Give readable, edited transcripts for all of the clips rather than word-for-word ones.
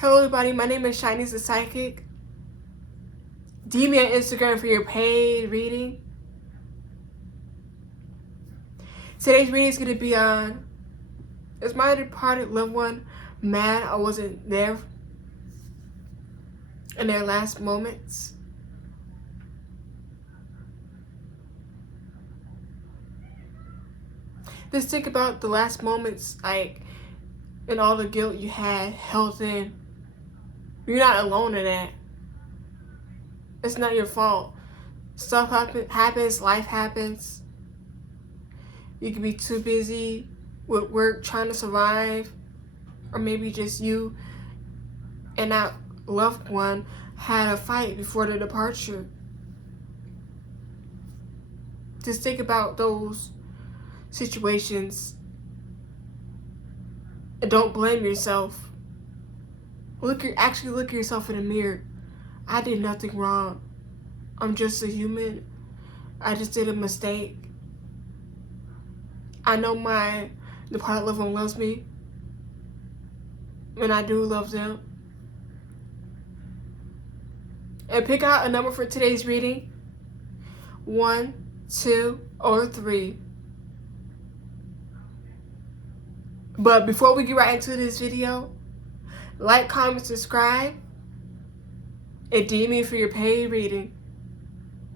Hello everybody, my name is Shinies the Psychic. DM me on Instagram for your paid reading. Today's reading is going to be on, is my departed loved one mad I wasn't there in their last moments? Just think about the last moments, like, and all the guilt you had held in. You're not alone in that. It's not your fault. Stuff happens, life happens. You can be too busy with work trying to survive, or maybe just you and that loved one had a fight before the departure. Just think about those situations and don't blame yourself. Actually look yourself in the mirror. I did nothing wrong. I'm just a human. I just did a mistake. I know my departed loved one loves me, and I do love them. And pick out a number for today's reading. 1, 2, or 3. But before we get right into this video, like, comment, subscribe, and DM me for your paid reading.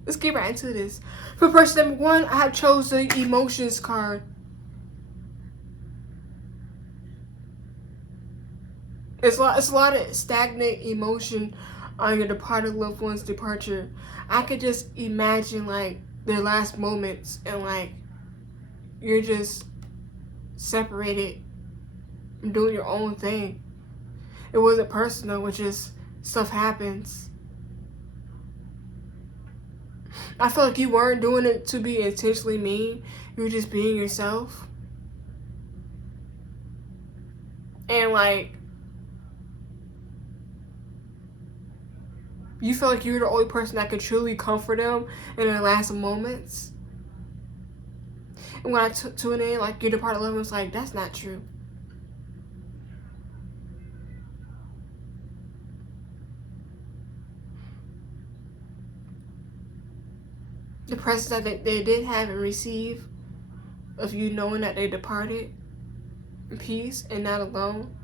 Let's get right into this. For person number 1, I have chosen the emotions card. It's a lot of stagnant emotion on your departed loved one's departure. I could just imagine like their last moments and like you're just separated and doing your own thing. It wasn't personal, which is stuff happens. I feel like you weren't doing it to be intentionally mean. You were just being yourself. And like you feel like you were the only person that could truly comfort them in their last moments. And when I tune in, like, your departed loved one's like, that's not true. The presence that they did have and receive of you knowing that they departed in peace and not alone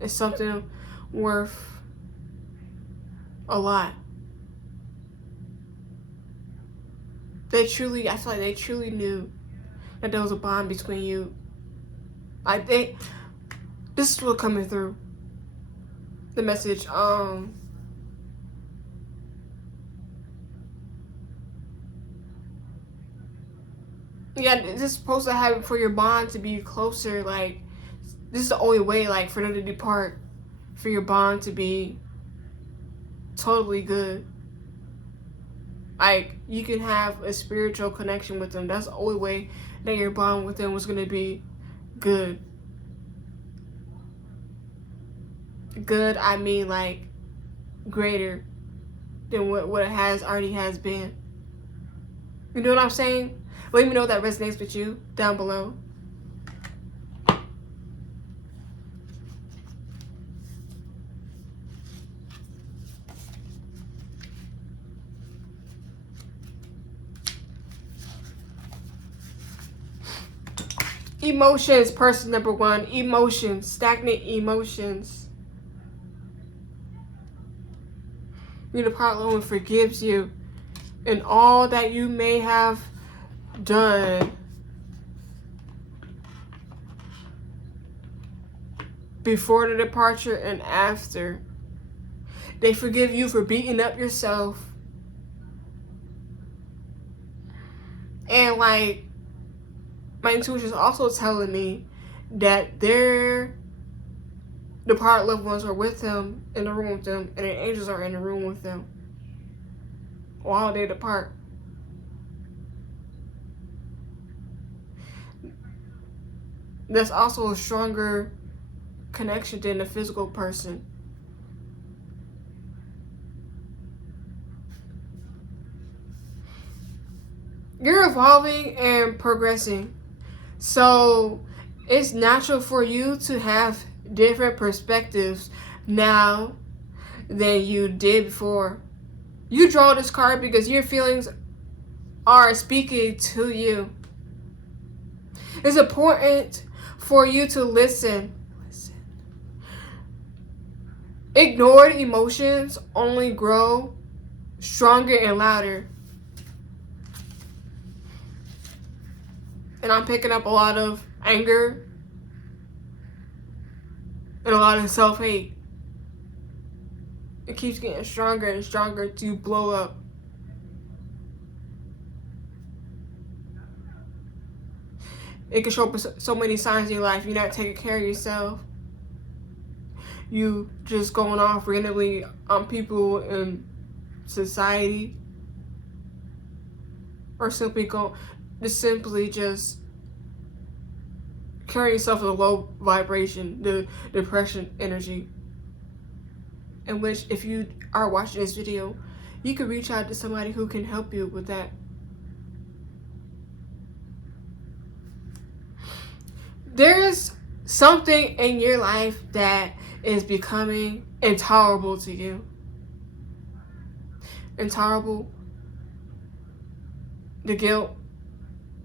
is something worth a lot. I feel like they truly knew that there was a bond between you. This is what coming through the message. Yeah, this is supposed to happen for your bond to be closer. Like, this is the only way, like, for them to depart, for your bond to be totally good. Like, you can have a spiritual connection with them. That's the only way that your bond with them was going to be good. Good, I mean, like, greater than what it already has been. You know what I'm saying? Let me know if that resonates with you down below. Emotions, person number 1. Emotions, stagnant emotions. Your departed loved one forgives you and all that you may have done before the departure and after. They forgive you for beating up yourself. And like, my intuition is also telling me that their departed loved ones are with them, in the room with them, and their angels are in the room with them while they depart. There's also a stronger connection than the physical person. You're evolving and progressing. So It's natural for you to have different perspectives now than you did before. You draw this card because your feelings are speaking to you. It's important for you to listen. Ignored emotions only grow stronger and louder. And I'm picking up a lot of anger and a lot of self-hate. It keeps getting stronger and stronger to blow up. It can show up so many signs in your life. You're not taking care of yourself. You just going off randomly on people in society. Or simply just carrying yourself with a low vibration, the depression energy. In which, if you are watching this video, you can reach out to somebody who can help you with that. There's something in your life that is becoming intolerable to you. Intolerable. The guilt,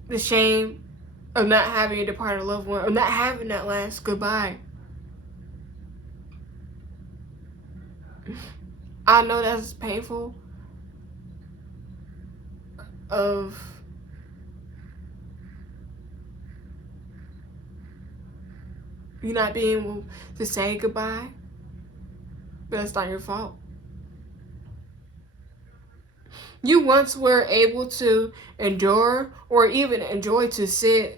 the shame of not having a departed loved one, of not having that last goodbye. I know that's painful. Of you not being able to say goodbye, but it's not your fault. You once were able to endure or even enjoy to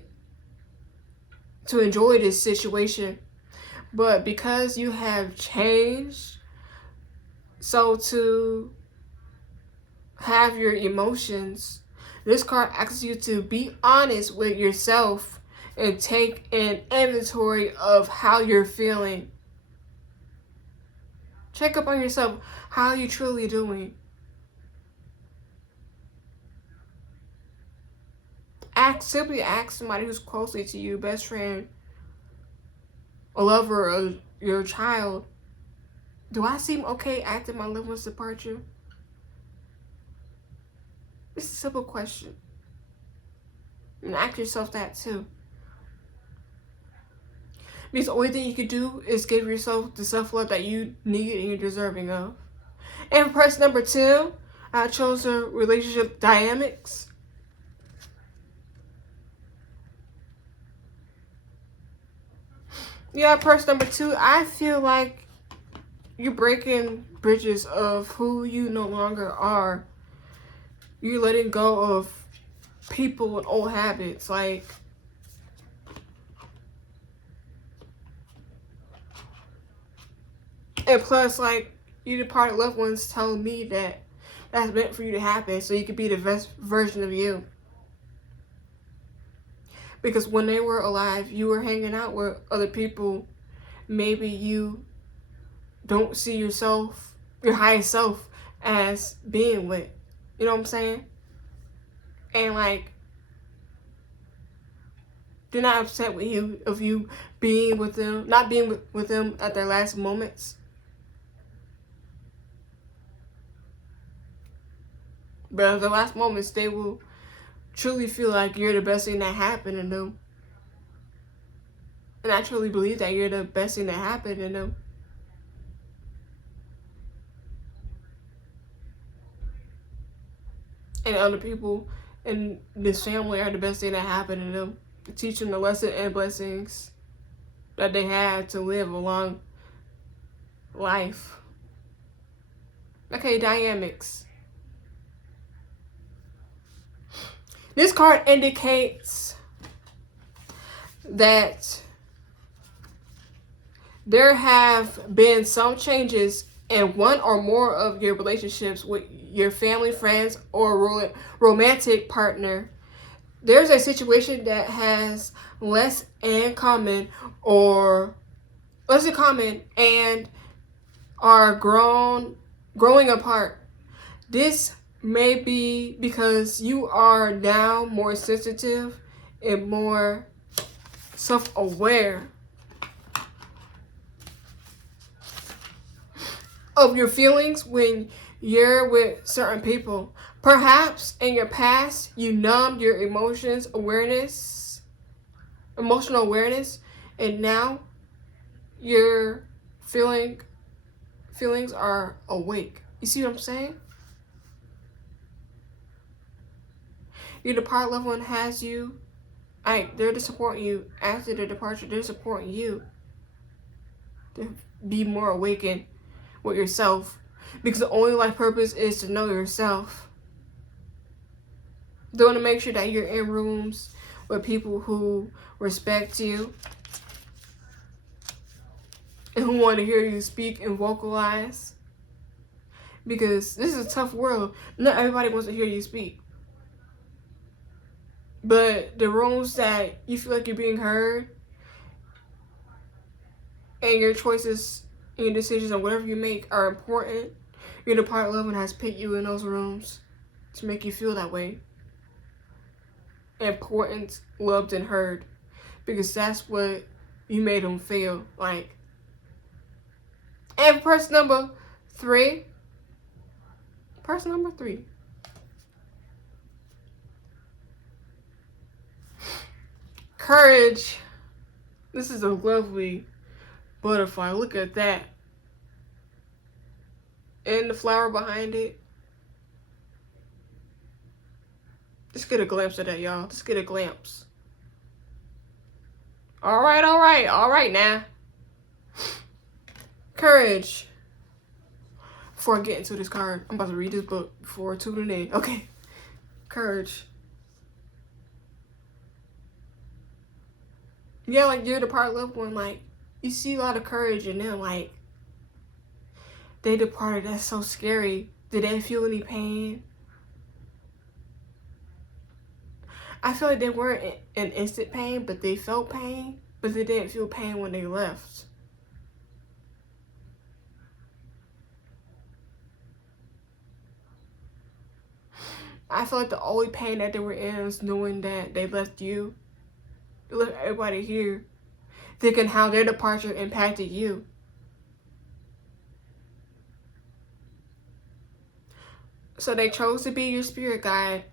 enjoy this situation, but because you have changed, so to have your emotions, this card asks you to be honest with yourself and take an inventory of how you're feeling. Check up on yourself. How are you truly doing? Simply ask somebody who's closely to you, best friend, a lover, or your child, do I seem okay after my loved one's departure? It's a simple question. And ask yourself that too. Because the only thing you can do is give yourself the self-love that you need and you're deserving of. And for person number 2, I chose the relationship dynamics. Yeah, person number 2, I feel like you're breaking bridges of who you no longer are. You're letting go of people and old habits. Like, and plus, like, your departed loved ones telling me that that's meant for you to happen so you can be the best version of you. Because when they were alive, you were hanging out with other people. Maybe you don't see yourself, your highest self, as being with. You know what I'm saying? And like, they're not upset with you of you being with them, not being with them at their last moments. But at the last moments, they will truly feel like you're the best thing that happened to them. And I truly believe that you're the best thing that happened to them. And other people in this family are the best thing that happened to them. To teach them the lesson and blessings that they had to live a long life. Okay, dynamics. This card indicates that there have been some changes in one or more of your relationships with your family, friends, or romantic partner. There's a situation that has less in common and are growing apart. This may be because you are now more sensitive and more self-aware of your feelings when you're with certain people. Perhaps in your past, you numbed your emotional awareness, and now your feelings are awake. You see what I'm saying? Your departed loved one has you. They're to support you after their departure. They're supporting you to be more awakened with yourself, because the only life purpose is to know yourself. They want to make sure that you're in rooms with people who respect you and who want to hear you speak and vocalize, because this is a tough world. Not everybody wants to hear you speak, but the rooms that you feel like you're being heard and your choices and your decisions and whatever you make are important, your departed loved one has put you in those rooms to make you feel that way. Important, loved, and heard, because that's what you made them feel like. And person number three. Courage. This is a lovely butterfly. Look at that. And the flower behind it. Just get a glimpse of that, y'all. Just get a glimpse. All right now. Courage. Before I get into this card, I'm about to read this book before tuning in. Okay. Courage. Yeah, like you're the departed loved one, like you see a lot of courage in them, like they departed. That's so scary. Did they feel any pain? I feel like they weren't in instant pain, but they felt pain, but they didn't feel pain when they left. I feel like the only pain that they were in is knowing that they left you. They left everybody here, thinking how their departure impacted you. So they chose to be your spirit guide.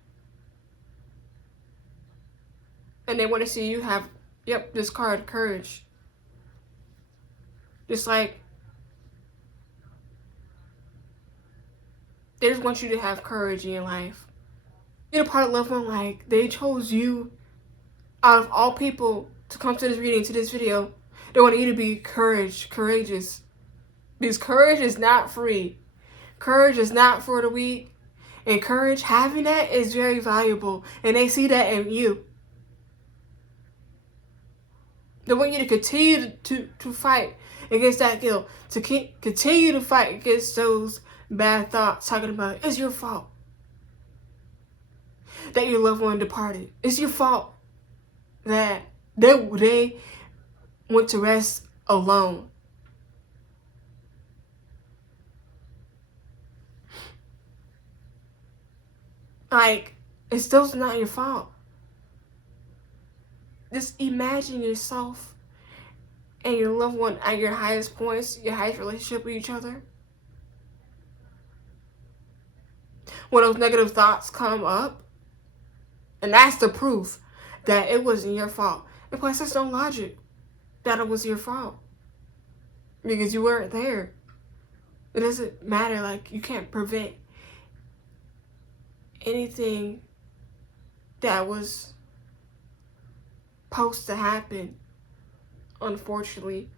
And they want to see you have, this card, courage. Just like, they just want you to have courage in your life. You're a part of loved one, like, they chose you out of all people to come to this reading, to this video. They want you to be courageous. Because courage is not free. Courage is not for the weak. And courage, having that, is very valuable. And they see that in you. They want you to continue to fight against that guilt. To continue to fight against those bad thoughts. Talking about, it's your fault that your loved one departed. It's your fault that they went to rest alone. Like, it's still not your fault. Just imagine yourself and your loved one at your highest points, your highest relationship with each other. When those negative thoughts come up, and that's the proof that it wasn't your fault. And plus, there's no logic that it was your fault, because you weren't there. It doesn't matter. Like, you can't prevent anything that was supposed to happen, unfortunately.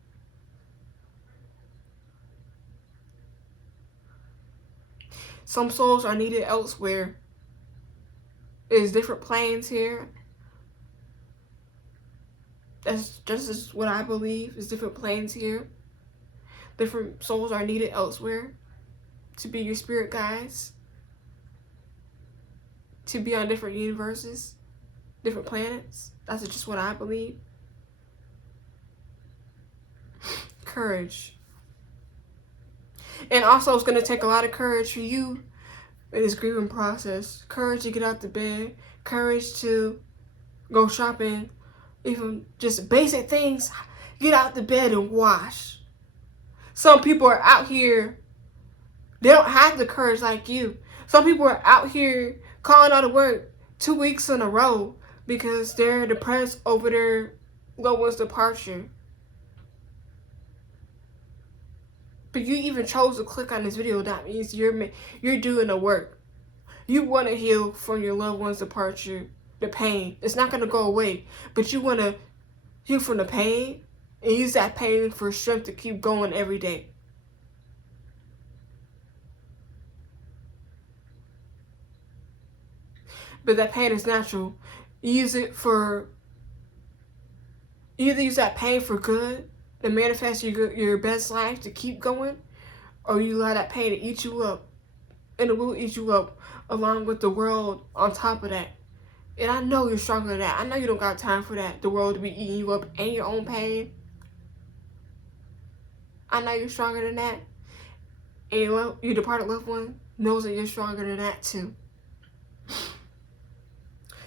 Some souls are needed elsewhere. There's different planes here. That's just what I believe. There's different planes here. Different souls are needed elsewhere to be your spirit guides. To be on different universes, different planets. That's just what I believe. Courage. And also, it's going to take a lot of courage for you in this grieving process. Courage to get out the bed. Courage to go shopping Even just basic things. Get out the bed and wash. Some people are out here, they don't have the courage like you. Some people are out here calling out of work 2 weeks in a row because they're depressed over their loved one's departure. But you even chose to click on this video. That means you're doing the work. You want to heal from your loved one's departure, the pain. It's not going to go away, but you want to heal from the pain and use that pain for strength to keep going every day. But that pain is natural. You either use that pain for good to manifest your best life to keep going, or you allow that pain to eat you up, and it will eat you up along with the world on top of that. And I know you're stronger than that. I know you don't got time for that, the world to be eating you up and your own pain. I know you're stronger than that. And your departed loved one knows that you're stronger than that too.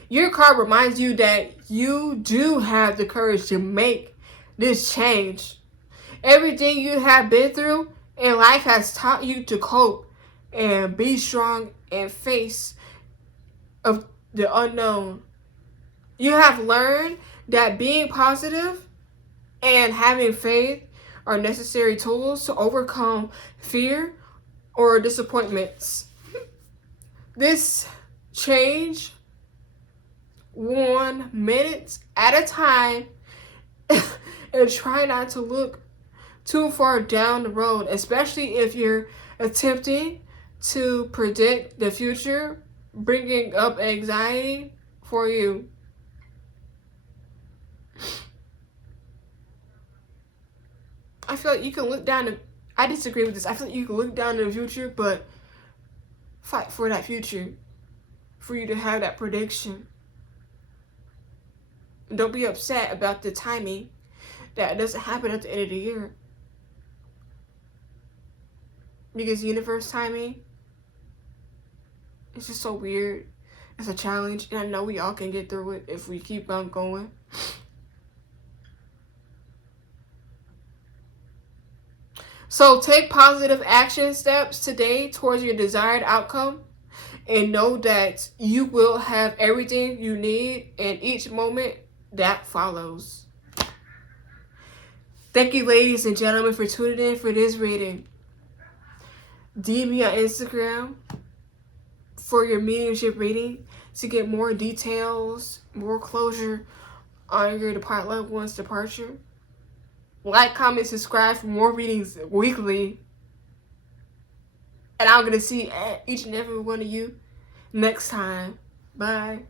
Your card reminds you that you do have the courage to make this change. Everything you have been through in life has taught you to cope and be strong and face of the unknown. You have learned that being positive and having faith are necessary tools to overcome fear or disappointments. This change 1 minute at a time and try not to look too far down the road, especially if you're attempting to predict the future, bringing up anxiety for you. I feel like you can look down I disagree with this. I feel like you can look down to the future, but fight for that future, for you to have that prediction. And don't be upset about the timing that doesn't happen at the end of the year. Because universe timing, it's just so weird. It's a challenge, and I know we all can get through it if we keep on going. So take positive action steps today towards your desired outcome, and know that you will have everything you need in each moment that follows. Thank you, ladies and gentlemen, for tuning in for this reading. DM me on Instagram for your mediumship reading to get more details, more closure on your departed loved one's departure. Like, comment, subscribe for more readings weekly. And I'm going to see each and every one of you next time. Bye.